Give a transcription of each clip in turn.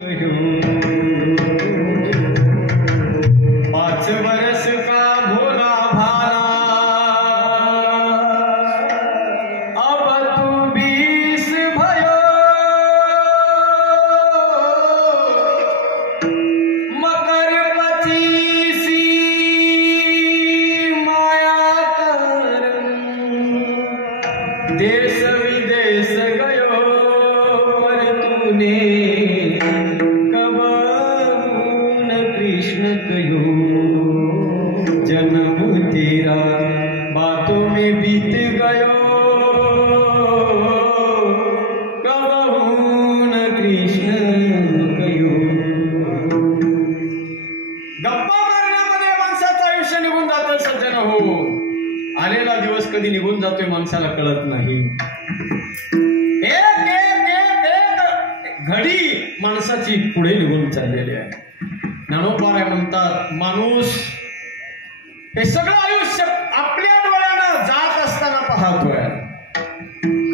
5 बरस का भोला भाला, अब तू 20 भयो, मकर 25 माया कर, देश विदेश गयो पर तूने कृष्ण कहो जन्म तेरा बातों में बीत गयो, कबहू न कृष्ण कहो। गप्पा मारण्यामध्ये माणसाचं आयुष्य निघून जातं सज्जन हो, आलेला दिवस कधी निघून जातोय माणसाला कळत नाही। एक एक एक एक घडी माणसाची पुढे निघून चाललेली आहे। ज्ञानोबा म्हणतात माणूस हे सगळं आयुष्य आपल्या डोळ्यानं जात असताना पाहतोय।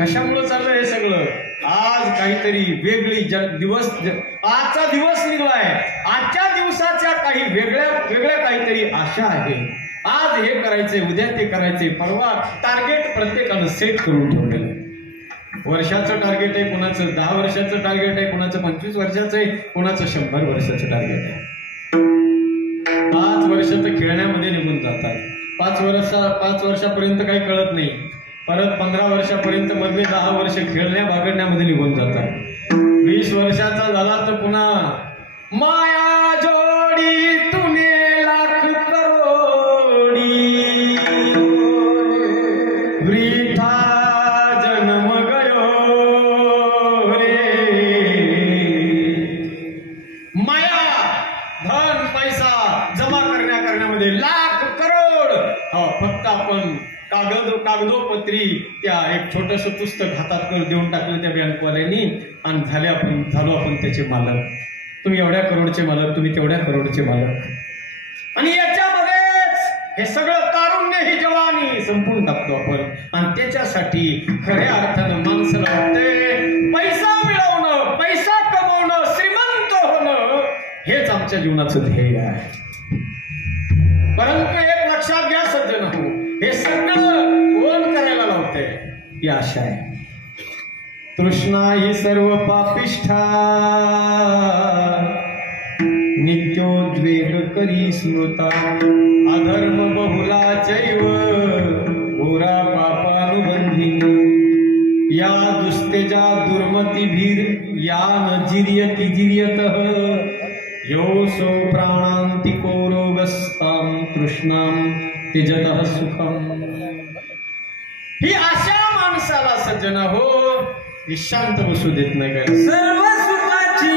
कशामुळे चाललंय हे सगळं? आज काहीतरी वेगळी दिवस, आजचा दिवस निघालाय, आजच्या दिवसाच्या काही वेगळ्या काहीतरी आशा आहे। आज हे करायचंय, उद्या ते करायचंय, परवा टार्गेट प्रत्येकानं सेट करून ठेवलेलं आहे। वर्षाचं टार्गेट आहे, कोणाचं 10 वर्षाचं टार्गेट आहे, कोणाचं 25 वर्षाचं आहे, कोणाचं 100 वर्षाचं टार्गेट आहे। 5 वर्ष तर खेळण्यामध्ये निघून जातात। 5 वर्षापर्यंत काही कळत नाही, परत 15 वर्षापर्यंत मधले 10 वर्ष खेळण्या बागडण्यामध्ये निघून जातात। 20 वर्षाचा झाला तर पुन्हा माया जोडी तूने लाख करोडी, वृथा जन्म गयो रे। माया, धन पैसा जमा करण्यामध्ये लाख करोड, फक्त आपण कागदोपत्री त्या एक छोटस पुस्तक हातात देऊन टाकलं त्या बँकवाल्यांनी आणि झालो आपण त्याचे मालक। तुम्ही एवढ्या करोडचे मालक, तुम्ही तेवढ्या करोडचे मालक, आणि याच्यामध्येच हे सगळं तारुण्य ही जवानी संपून टाकतो आपण। आणि त्याच्यासाठी खऱ्या अर्थानं माणसाला वाटते पैसा मिळवणं, पैसा कमवणं, श्रीमंत होणं हेच आमच्या जीवनाचं ध्येय आहे। परंतु एक लक्षात घ्या सज्जन हो, हे सगळं कोण करायला लावते? ही आशा आहे। तृष्णा ही सर्व पापिष्ठा, नित्योद्वेग करी स्मृता, अधर्म बहुला चैव घोरा पापानुबंधिनी, या दुस्तेजा दुर्मतिभिर या न जिर्यति जिर्यतः, योऽसौ प्राणान्तिको रोगस्तां तृष्णां त्यजतः सुखम। ही आशा माणसाला सज्जन हो ही शांत बसू देत नाही काय। सर्व सुखाची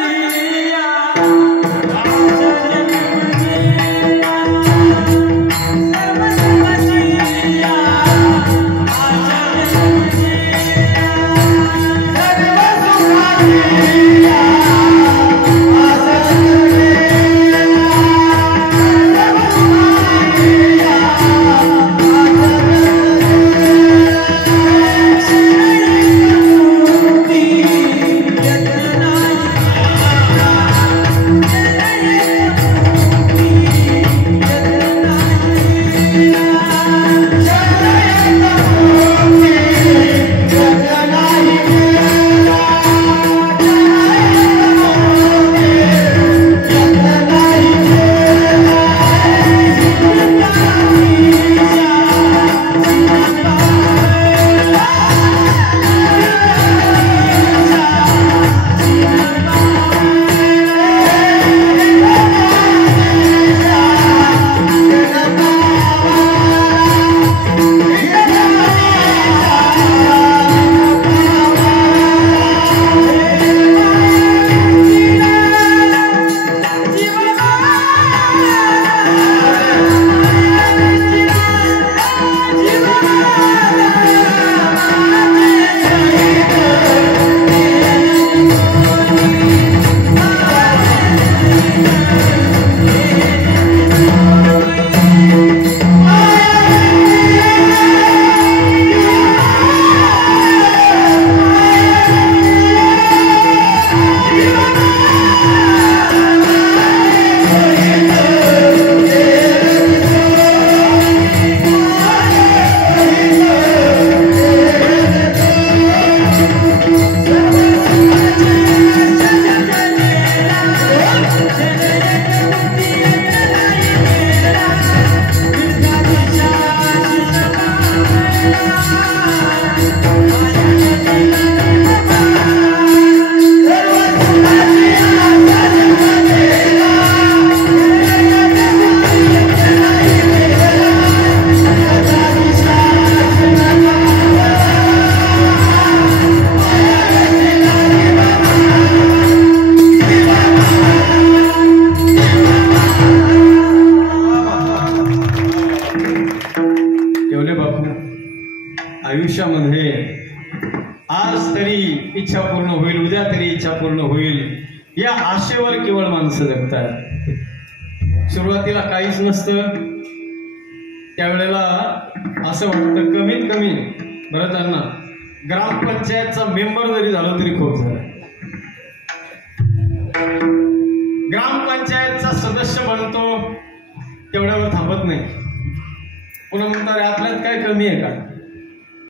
यत्न आशेवर केवळ माणसं जगतात. सुरुवातीला काहीच नसतं, त्यावेळेला असं वाटतं कमीत कमी बरं त्यांना ग्रामपंचायतचा मेंबर जरी झालो तरी खूप झालं. ग्रामपंचायतचा सदस्य बनतो तेवढ्यावर थांबत नाही. पुन्हा म्हणतात आपल्यात काय कमी आहे का?